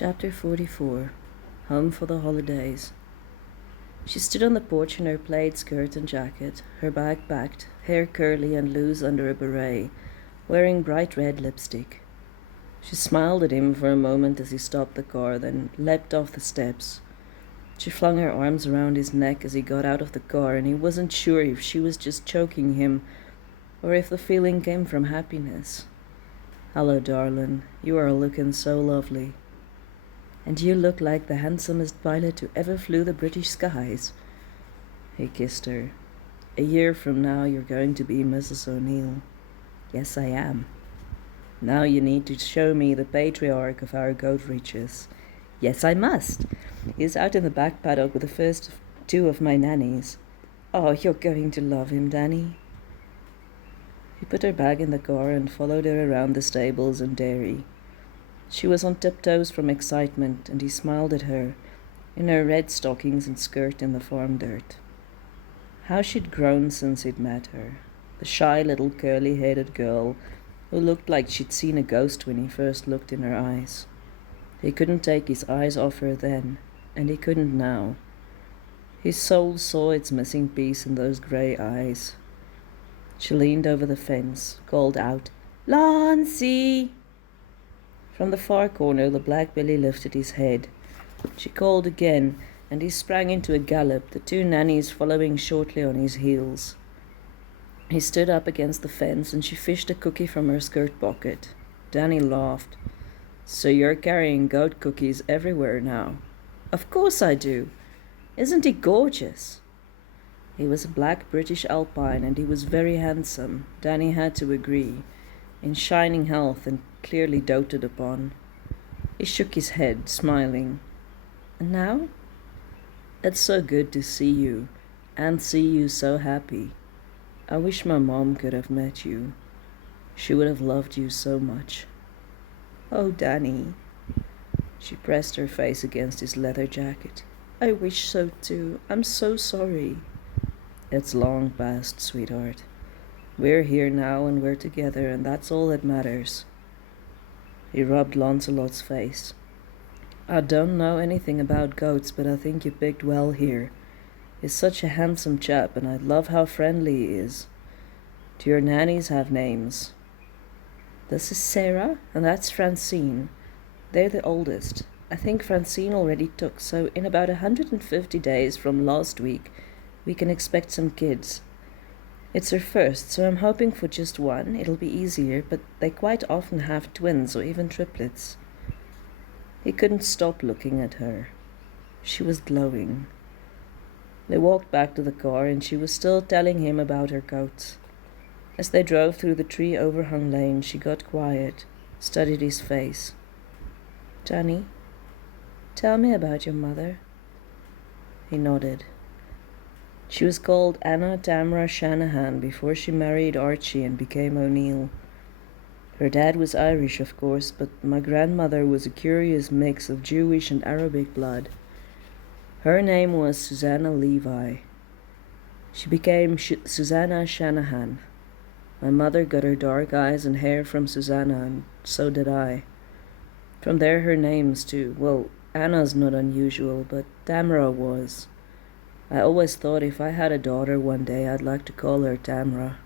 Chapter 44. Home for the Holidays. She stood on the porch in her plaid skirt and jacket, her bag packed, hair curly and loose under a beret, wearing bright red lipstick. She smiled at him for a moment as he stopped the car, then leapt off the steps. She flung her arms around his neck as he got out of the car, and he wasn't sure if she was just choking him or if the feeling came from happiness. "Hello, darling. You are looking so lovely." "And you look like the handsomest pilot who ever flew the British skies." He kissed her. "A year from now you're going to be Mrs. O'Neill." "Yes, I am." "Now you need to show me the patriarch of our goat ridges." "Yes, I must. He's out in the back paddock with the first two of my nannies." "Oh, you're going to love him, Danny." He put her bag in the car and followed her around the stables and dairy. She was on tiptoes from excitement, and he smiled at her, in her red stockings and skirt in the farm dirt. How she'd grown since he'd met her, the shy little curly-headed girl who looked like she'd seen a ghost when he first looked in her eyes. He couldn't take his eyes off her then, and he couldn't now. His soul saw its missing piece in those grey eyes. She leaned over the fence, called out, "Lancy!" From the far corner the black billy lifted his head. She called again, and he sprang into a gallop, the two nannies following shortly on his heels. He stood up against the fence, and she fished a cookie from her skirt pocket. Danny laughed. "So you're carrying goat cookies everywhere now?" "Of course I do. Isn't he gorgeous?" He was a black British Alpine, and he was very handsome, Danny had to agree, in shining health and clearly doted upon. He shook his head, smiling. "And now?" "It's so good to see you, and see you so happy. I wish my mom could have met you. She would have loved you so much." "Oh, Danny." She pressed her face against his leather jacket. "I wish so too. I'm so sorry." "It's long past, sweetheart. We're here now and we're together, and that's all that matters." He rubbed Lancelot's face. "I don't know anything about goats, but I think you picked well here. He's such a handsome chap, and I love how friendly he is. Do your nannies have names?" "This is Sarah, and that's Francine. They're the oldest. I think Francine already took, so in about 150 days from last week, we can expect some kids. It's her first, so I'm hoping for just one. It'll be easier, but they quite often have twins or even triplets." He couldn't stop looking at her. She was glowing. They walked back to the car, and she was still telling him about her goats. As they drove through the tree-overhung lane, she got quiet, studied his face. "Johnny, tell me about your mother." He nodded. She was called Anna Tamara Shanahan before she married Archie and became O'Neill. Her dad was Irish, of course, but my grandmother was a curious mix of Jewish and Arabic blood. Her name was Susanna Levi. She became Susanna Shanahan. My mother got her dark eyes and hair from Susanna, and so did I. From there her names too. Well, Anna's not unusual, but Tamara was. I always thought if I had a daughter one day I'd like to call her Tamara.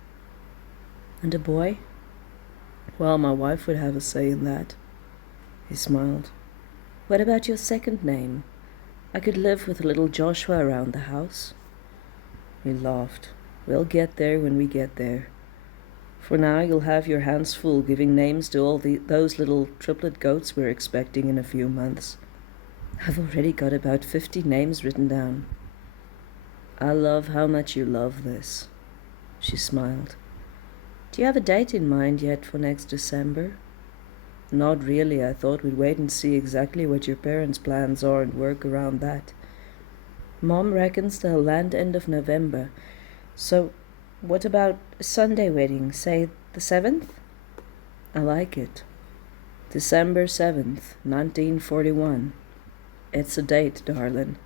"And a boy?" "Well, my wife would have a say in that." He smiled. "What about your second name? I could live with little Joshua around the house." He laughed. "We'll get there when we get there. For now you'll have your hands full giving names to all those little triplet goats we're expecting in a few months. I've already got about 50 names written down." "I love how much you love this." She smiled. "Do you have a date in mind yet for next December?" "Not really. I thought we'd wait and see exactly what your parents' plans are and work around that." "Mom reckons they'll land end of November. So what about a Sunday wedding, say the 7th? "I like it. December 7th, 1941. It's a date, darling."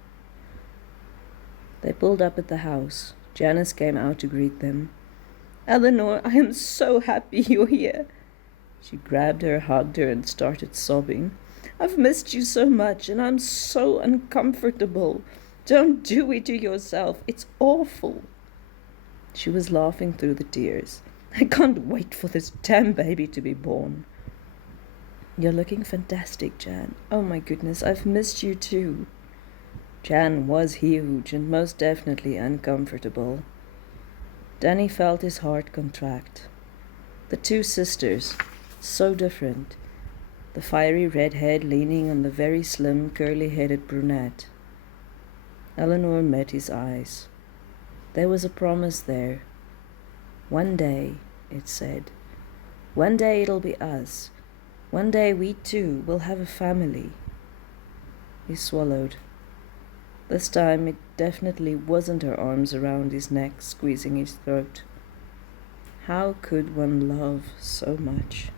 They pulled up at the house. Janice came out to greet them. "Eleanor, I am so happy you're here." She grabbed her, hugged her, and started sobbing. I've missed you so much, and I'm so uncomfortable. Don't do it to yourself. It's awful." She was laughing through the tears. "I can't wait for this damn baby to be born." "You're looking fantastic, Jan. Oh my goodness, I've missed you too." Jan was huge and most definitely uncomfortable. Danny felt his heart contract. The two sisters, so different. The fiery redhead leaning on the very slim, curly-headed brunette. Eleanor met his eyes. There was a promise there. "One day," it said. "One day it'll be us. One day we too will have a family." He swallowed. This time it definitely wasn't her arms around his neck, squeezing his throat. How could one love so much?